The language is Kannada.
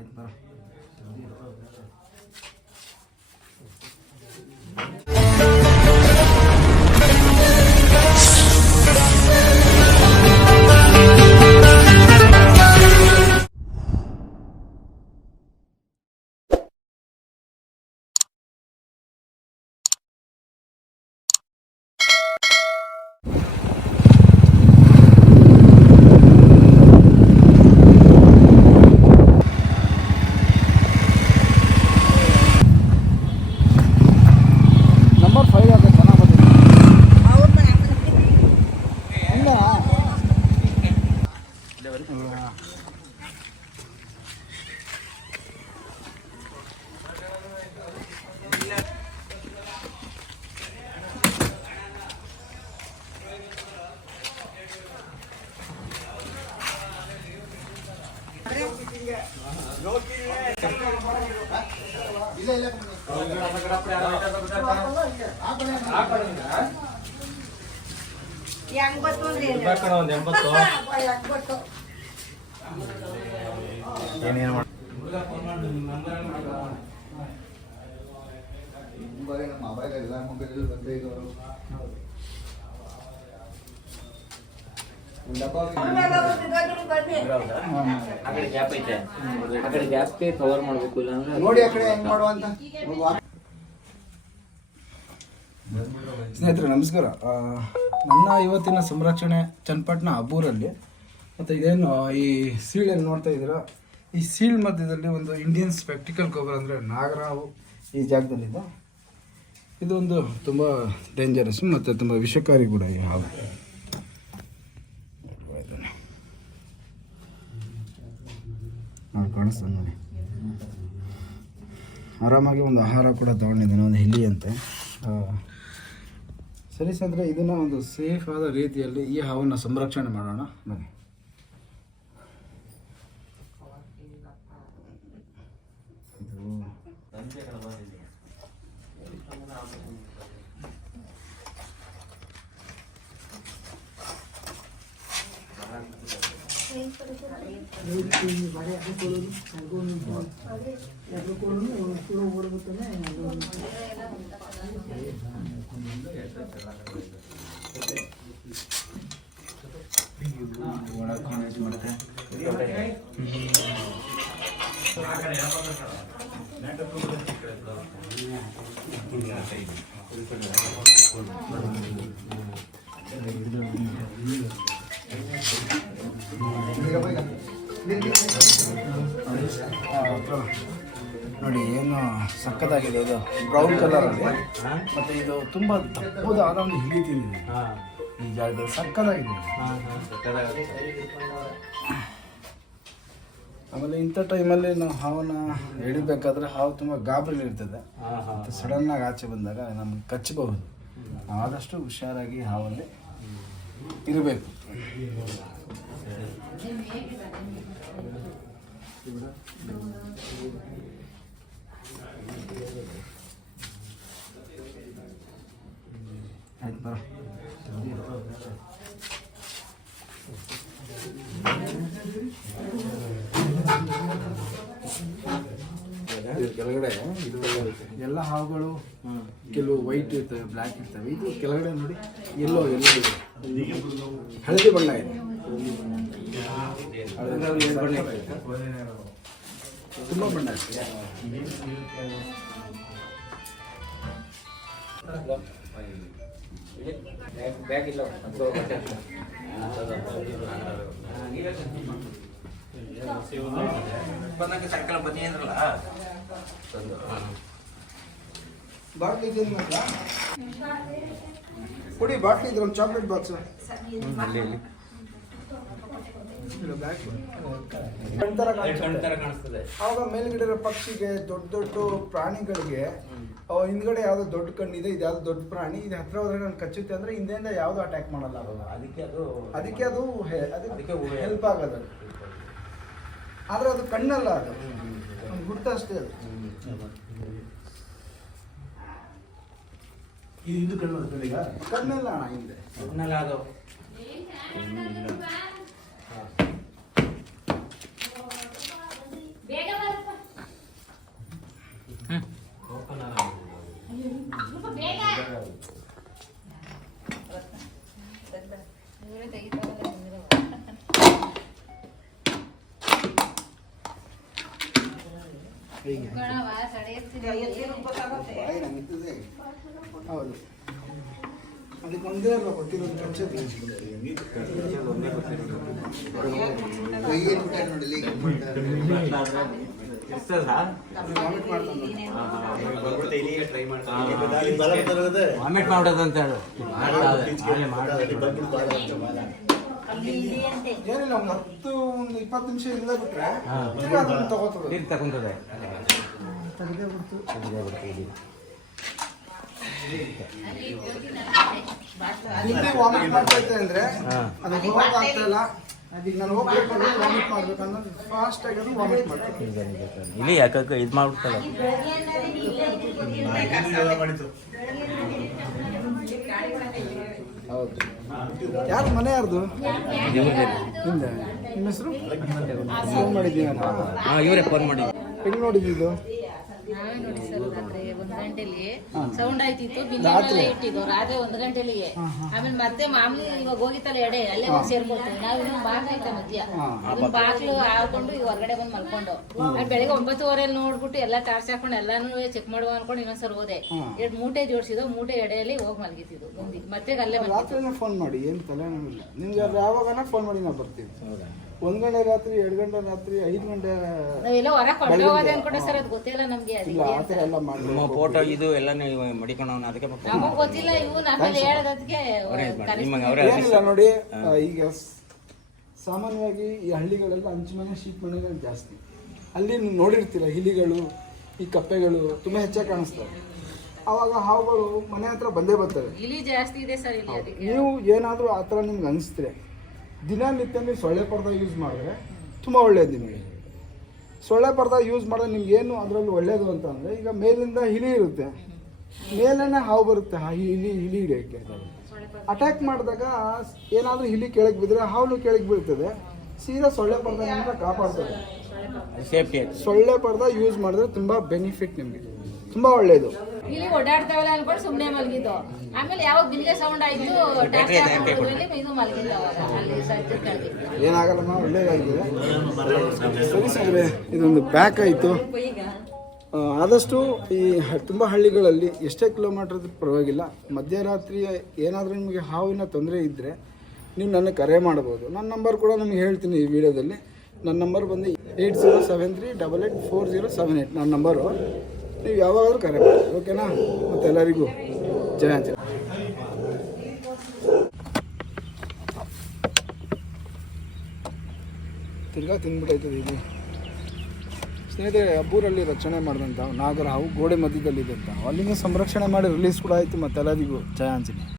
ಆಯ್ತು ಬರೋ ಏನೇನು ಮಾಡಿ ಮೊಬೈಲ್ ಒಂದು ಗಂಟೆ ಬನ್ನಿ. ಆ ಕಡೆ ಗ್ಯಾಪ್ ಐತೆ ಆ ಕಡೆ ಗ್ಯಾಪ್ಗೆ ಕವರ್ ಸ್ನೇಹಿತರೆ, ನಮಸ್ಕಾರ. ನನ್ನ ಇವತ್ತಿನ ಸಂರಕ್ಷಣೆ ಚನ್ನಪಟ್ಟಣ ಅಬ್ಬೂರಲ್ಲಿ. ಮತ್ತು ಇದೇನು, ಈ ಸೀಳಲ್ಲಿ ನೋಡ್ತಾ ಇದ್ದೀರಾ? ಈ ಸೀಳ್ ಮಧ್ಯದಲ್ಲಿ ಒಂದು ಇಂಡಿಯನ್ ಸ್ಪೆಕ್ಟಿಕಲ್ ಗೊಬ್ಬರ ಅಂದರೆ ನಾಗರಾವು ಈ ಜಾಗದಲ್ಲಿದೆ. ಇದೊಂದು ತುಂಬ ಡೇಂಜರಸ್ ಮತ್ತು ತುಂಬ ವಿಷಕಾರಿ ಕೂಡ ಈ ನೋಡಿ ಕಾಣಿಸ್ತದೆ ನೋಡಿ. ಆರಾಮಾಗಿ ಒಂದು ಆಹಾರ ಕೂಡ ತೊಗೊಂಡಿದ್ದಾನೆ, ಒಂದು ಹಿಲ್ಲಿ ಅಂತೆ. ಸರಿ ಸಂದ್ರೆ ಇದನ್ನು ಒಂದು ಸೇಫ್ ಆದ ರೀತಿಯಲ್ಲಿ ಈ ಹಾವನ್ನು ಸಂರಕ್ಷಣೆ ಮಾಡೋಣ. ಬನ್ನಿ. ಇದು ಆ, ಸಕ್ಕತ್ತಾಗಿದೆ ಇದು. ಬ್ರೌನ್ ಕಲರ್ ಅಲ್ಲಿ. ಮತ್ತೆ ಇದು ತುಂಬಾ ತಪ್ಪದ ಒಂದು ಹಿಡಿತೀನಿ ಈ ಜಾಗದಲ್ಲಿ ಸಕ್ಕದಾಗಿದೆ ಆಮೇಲೆ ಇಂಥ ಟೈಮಲ್ಲಿ ನಾವು ಹಾವನ್ನ ಹಿಡಿಬೇಕಾದ್ರೆ ಹಾವು ತುಂಬ ಗಾಬರಿ ಇರ್ತದೆ. ಮತ್ತು ಸಡನ್ನಾಗಿ ಆಚೆ ಬಂದಾಗ ನಮ್ಗೆ ಕಚ್ಚಬಹುದು ನಾವು ಆದಷ್ಟು ಹುಷಾರಾಗಿ ಹಾವಲ್ಲಿ ಇರಬೇಕು. ಆಯ್ತು ಬರೋ ಇದು ಕೆಳಗಡೆ. ಎಲ್ಲ ಹಾವುಗಳು ಕೆಲವು ವೈಟ್ ಇರ್ತವೆ ಬ್ಲ್ಯಾಕ್ ಇರ್ತವೆ. ಇದು ಕೆಳಗಡೆ ನೋಡಿ ಎಲ್ಲೋ ಎಲ್ಲೋ ಇದೆ. ಹಳದಿ ಬಣ್ಣ ಇದೆ. ಹಳದಿ ಬಣ್ಣ ಇದೆ. ತುಂಬ ಬಣ್ಣ ಬ್ಯಾಗ್ ಇಲ್ಲ ಬಾಟ್ಲಿ ಇದೆ ಮಾತ್ರ ಕೊಡಿ ಬಾಟ್ಲಿ ಇದ್ರೆ ಒಂದು ಚಾಕ್ಲೇಟ್ ಬಾಕ್ಸ್ ಕಾಣಿಸ್ತದೆ. ಆವಾಗ ಮೇಲ್ಗಡೆ ಇರೋ ಪಕ್ಷಿಗೆ ದೊಡ್ಡ ದೊಡ್ಡ ಪ್ರಾಣಿಗಳಿಗೆ ಅವ ಹಿಂದ್ಗಡೆ ಯಾವ್ದೋ ದೊಡ್ಡ ಕಣ್ಣಿದೆ ಇದು ಯಾವ್ದೋ ದೊಡ್ಡ ಪ್ರಾಣಿ ಇದು ಹತ್ರ ಹೋದ್ರೆ ನಾನು ಕಚ್ಚುತ್ತೆ ಅಂದ್ರೆ ಹಿಂದೆಯಿಂದ ಯಾವ್ದು ಅಟ್ಯಾಕ್ ಮಾಡಲ್ಲ. ಅದಕ್ಕೆ ಅದು ಅದಕ್ಕೆ ಅದು ಅದಕ್ಕೆ ಹೆಲ್ಪ್ ಆಗೋದು ಆದ್ರೆ ಅದು ಕಣ್ಣಲ್ಲ ಅದು. ಗುರ್ತಷ್ಟೇ ಗುರ್ತ ಅಷ್ಟೇ ಅದು ಇದು ಕಣ್ಣು ಈಗ ಕಣ್ಣಲ್ಲ ಅಣ್ಣ ಹಿಂದೆ. ಕಣ್ಣಲ್ಲ ಅದು. ಹೀಗೆ ಹೌದು. ಅದಕ್ಕೆ ಒಂದೇ ಅಲ್ಲ ಗೊತ್ತಿರೋದು ವಾಮಿಟ್ ಮಾಡ್ತಾನೆ ವಾಮಿಟ್ ಮಾಡೋದು ಅಂತ ಹೇಳು ಏನಿಲ್ಲ ಒಂದು ಹತ್ತು ಒಂದು ಇಪ್ಪತ್ತು ನಿಮಿಷ ಇಲ್ಲ ಬಿಟ್ರೆ ತಗೊಂತದೆ. ತೆಗ್ದೇ ಬಿಡ್ತು. ಇಲ್ಲಿ ವಾಮಿಟ್ ಮಾಡ್ತೈತೆ ಅಂದ್ರೆ ಅದು ಹೋಗಕ್ ಆಗ್ತಾ ಇಲ್ಲ. ಈಗ ನಾನು ಹೋಗ್ಬೇಕು ಅಂದ್ರೆ ವಾಮಿಟ್ ಮಾಡ್ಬೇಕು ಅನ್ನೋದು ಫಾಸ್ಟ್ ಆಗಿ ಅದು ವಾಮಿಟ್ ಮಾಡ್ತೀನಿ. ಇಲ್ಲಿ ಯಾಕೆ ಇದು ಮಾಡ್ಬಿಡ್ತಲ್ಲ ಹೌದು ಯಾರು ಮನೆ ಯಾರ್ದು? ನಿಮ್ದೆ? ನಿಮ್ಮ ಹೆಸರು? ಫೋನ್ ಮಾಡಿದ್ದೀವಿ ಇವರೇ ಫೋನ್ ಮಾಡಿ ಹೆಂಗ್ ನೋಡಿದ್ದು ನಾವೇ ನೋಡಿ ಸರ್ ರಾತ್ರಿ ಒಂದ್ ಗಂಟೆಲಿ ಸೌಂಡ್ ಆಯ್ತಿತ್ತು? ಬಿಲ್ಡಿಂಗ್ ಇಟ್ಟಿದ್ದು ರಾತ್ರಿ ಒಂದ್ ಗಂಟೆಲಿಗೆ. ಆಮೇಲೆ ಮತ್ತೆ ಮಾಮೂಲಿ ಇವಾಗ ಹೋಗಿತ್ತಲ್ಲ ಎಡೆ ಅಲ್ಲೇ ಬಂದು ಸೇರ್ಕೊಳ್ತೀವಿ. ನಾವು ಇನ್ನೊಂದು ಬಾಗ್ಲ ಐತೆ ಮಧ್ಯ? ಅದನ್ನ ಬಾಗ್ಲು ಹಾಕೊಂಡು ಈಗ ಹೊರಗಡೆ ಬಂದು ಮಲ್ಕೊಂಡು. ಅಲ್ಲಿ ಬೆಳಿಗ್ಗೆ ಒಂಬತ್ತುವರೆಲಿ ನೋಡ್ಬಿಟ್ಟು ಎಲ್ಲ ಟಾರ್ಚ್ ಹಾಕೊಂಡು ಎಲ್ಲಾನು ಚೆಕ್ ಮಾಡುವ ಅನ್ಕೊಂಡು ಇನ್ನೊಂದ್ಸರಿ ಹೋದೆ. ಎರಡು ಮೂಟೆ ಜೋಡಿಸಿದ್ದು ಮೂಟೆ ಎಡೆಯಲ್ಲಿ ಹೋಗಿ ಮಲಗಿದ್ದು ಬಂದಿ ಮತ್ತೆ ಅಲ್ಲೇ ಫೋನ್ ಮಾಡಿ ಏನು ತಲೆ ನಿಮ್ಗೆ ಯಾವಾಗನ ಫೋನ್ ಮಾಡಿ ನಾವು ಬರ್ತೀವಿ. ಒಂದ್ ಗಂಟೆ ರಾತ್ರಿ ಎರಡ್ ಗಂಟೆ ರಾತ್ರಿ ಐದ್ ಗಂಟೆ ನಾವೆಲ್ಲ ಹೊರ ಕೊಂಡೋಗೋದೆ ಅನ್ಕೊಂಡೆ ಸರ್ ಅದು ಗೊತ್ತಿಲ್ಲ ನಮ್ಗೆ ಇಲ್ಲ ಆ ಥರ ಎಲ್ಲ ಮಾಡಿ ನಿಮ್ಮ ಫೋಟೋ ಇದು ಎಲ್ಲ ನೀವು ಮಡಿಕೊಂಡವನ ಅದಕ್ಕೆ ನಮಗ್ ಗೊತ್ತಿಲ್ಲ ಇವು ಹೇಳೋದಕ್ಕೆ ನಿಮಗೆ ಅವರೇ ಏನಿಲ್ಲ ನೋಡಿ ಈಗ ಸ್- ಸಾಮಾನ್ಯವಾಗಿ ಈ ಹಳ್ಳಿಗಳೆಲ್ಲ ಹಂಚು ಮನೆ ಶೀಟ್ ಮನೆಗಳು ಜಾಸ್ತಿ. ಅಲ್ಲಿ ನೀವು ನೋಡಿರ್ತೀರ ಹಿಲಿಗಳು ಈ ಕಪ್ಪೆಗಳು ತುಂಬಾ ಹೆಚ್ಚಾಗಿ ಕಾಣಿಸ್ತವೆ. ಅವಾಗ ಹಾವುಗಳು ಮನೆ ಹತ್ರ ಬಂದೇ ಬರ್ತವೆ. ಇಲಿ ಜಾಸ್ತಿ ಇದೆ ಸರ್ ಇಲ್ಲಿ ಅದಕ್ಕೆ. ನೀವು ಏನಾದರೂ ಆ ಥರ ನಿಮ್ಗೆ ಅನಿಸಿದ್ರೆ ದಿನನಿತ್ಯ ನೀವು ಸೊಳ್ಳೆ ಪರ್ದ ಯೂಸ್ ಮಾಡಿದ್ರೆ ತುಂಬ ಒಳ್ಳೆಯದು ನಿಮಗೆ ಸೊಳ್ಳೆ ಪರ್ದ ಯೂಸ್ ಮಾಡಿದ್ರೆ ನಿಮ್ಗೆ ಏನು ಅದರಲ್ಲಿ ಒಳ್ಳೆಯದು ಅಂತ ಅಂದರೆ ಈಗ ಮೇಲಿಂದ ಹಿಲಿ ಇರುತ್ತೆ. ಮೇಲೇ ಹಾವು ಬರುತ್ತೆ ಆ ಹಿಲಿ ಹಿಲಿ ಹಿಡಿಯೋಕ್ಕೆ ಅಟ್ಯಾಕ್ ಮಾಡಿದಾಗ ಏನಾದರೂ ಹಿಲಿ ಕೆಳಗೆ ಬಿದ್ದರೆ ಹಾವು ಕೆಳಗೆ ಬೀಳ್ತದೆ. ಸೀದಾ ಸೊಳ್ಳೆ ಪರ್ದ ಕಾಪಾಡ್ತದೆ. ಸೇಫ್ಟಿ ಸೊಳ್ಳೆ ಪರ್ದ ಯೂಸ್ ಮಾಡಿದ್ರೆ ತುಂಬ ಬೆನಿಫಿಟ್ ನಿಮಗೆ. ತುಂಬ ಒಳ್ಳೆಯದು ಇಲ್ಲಿ ಓಡಾಡ್ತಾವಲ್ಲ ಅನ್ಕೊಂಡು ಸುಮ್ನೆ ಮಲಗಿದ್ದು. ಆಮೇಲೆ ಯಾವಾಗ ಬಿಲ್ಲೆ ಸೌಂಡ್ ಆಯ್ತು ಟಾರ್ಚ್ ಹಾಕೊಂಡ್ರಲ್ಲಿ ಇದು ಮಲಗಿದ್ದು ಅವಾಗ ಅಲ್ಲಿ ಸಜ್ಜದ ಕೆಳಗೆ ಏನಾಗಲ್ಲ ಒಳ್ಳೇದಾಗಿದೆ. ಸರಿ ಸರಿ. ಇದೊಂದು ಬ್ಯಾಕ್ ಆಯಿತು. ಆದಷ್ಟು ಈ ತುಂಬ ಹಳ್ಳಿಗಳಲ್ಲಿ ಎಷ್ಟೇ ಕಿಲೋಮೀಟ್ರ್ ಪರವಾಗಿಲ್ಲ. ಮಧ್ಯರಾತ್ರಿ ಏನಾದರೂ ನಿಮಗೆ ಹಾವಿನ ತೊಂದರೆ ಇದ್ದರೆ ನೀವು ನನಗೆ ಕರೆ ಮಾಡ್ಬೋದು ನನ್ನ ನಂಬರ್ ಕೂಡ ನಿಮಗೆ ಹೇಳ್ತೀನಿ ಈ ವಿಡಿಯೋದಲ್ಲಿ. ನನ್ನ ನಂಬರ್ ಬಂದು eight zero seven three double eight four zero seven eight ನನ್ನ ನಂಬರು ನೀವು ಯಾವಾಗಾದರೂ ಕರೆ ಮಾಡಿ, ಓಕೆನಾ? ಮತ್ತೆ ಎಲ್ಲರಿಗೂ ಜಯ ಜಯ. ತಿರ್ಗಾ ತಿಂದ್ಬಿಟ್ಟೈತದೆ ಇದು ಸ್ನೇಹಿತರೆ, ಅಬ್ಬೂರಲ್ಲಿ ರಕ್ಷಣೆ ಮಾಡಿದಂಥ ನಾಗರ ಗೋಡೆ ಮಧ್ಯದಲ್ಲಿದೆ ಅಂತ. ಅಲ್ಲಿಂದ ಸಂರಕ್ಷಣೆ ಮಾಡಿ ರಿಲೀಸ್ ಕೂಡ ಆಯಿತು ಮತ್ತೆ ಎಲ್ಲರಿಗೂ ಜಯ ಆಂಜನೇಯ.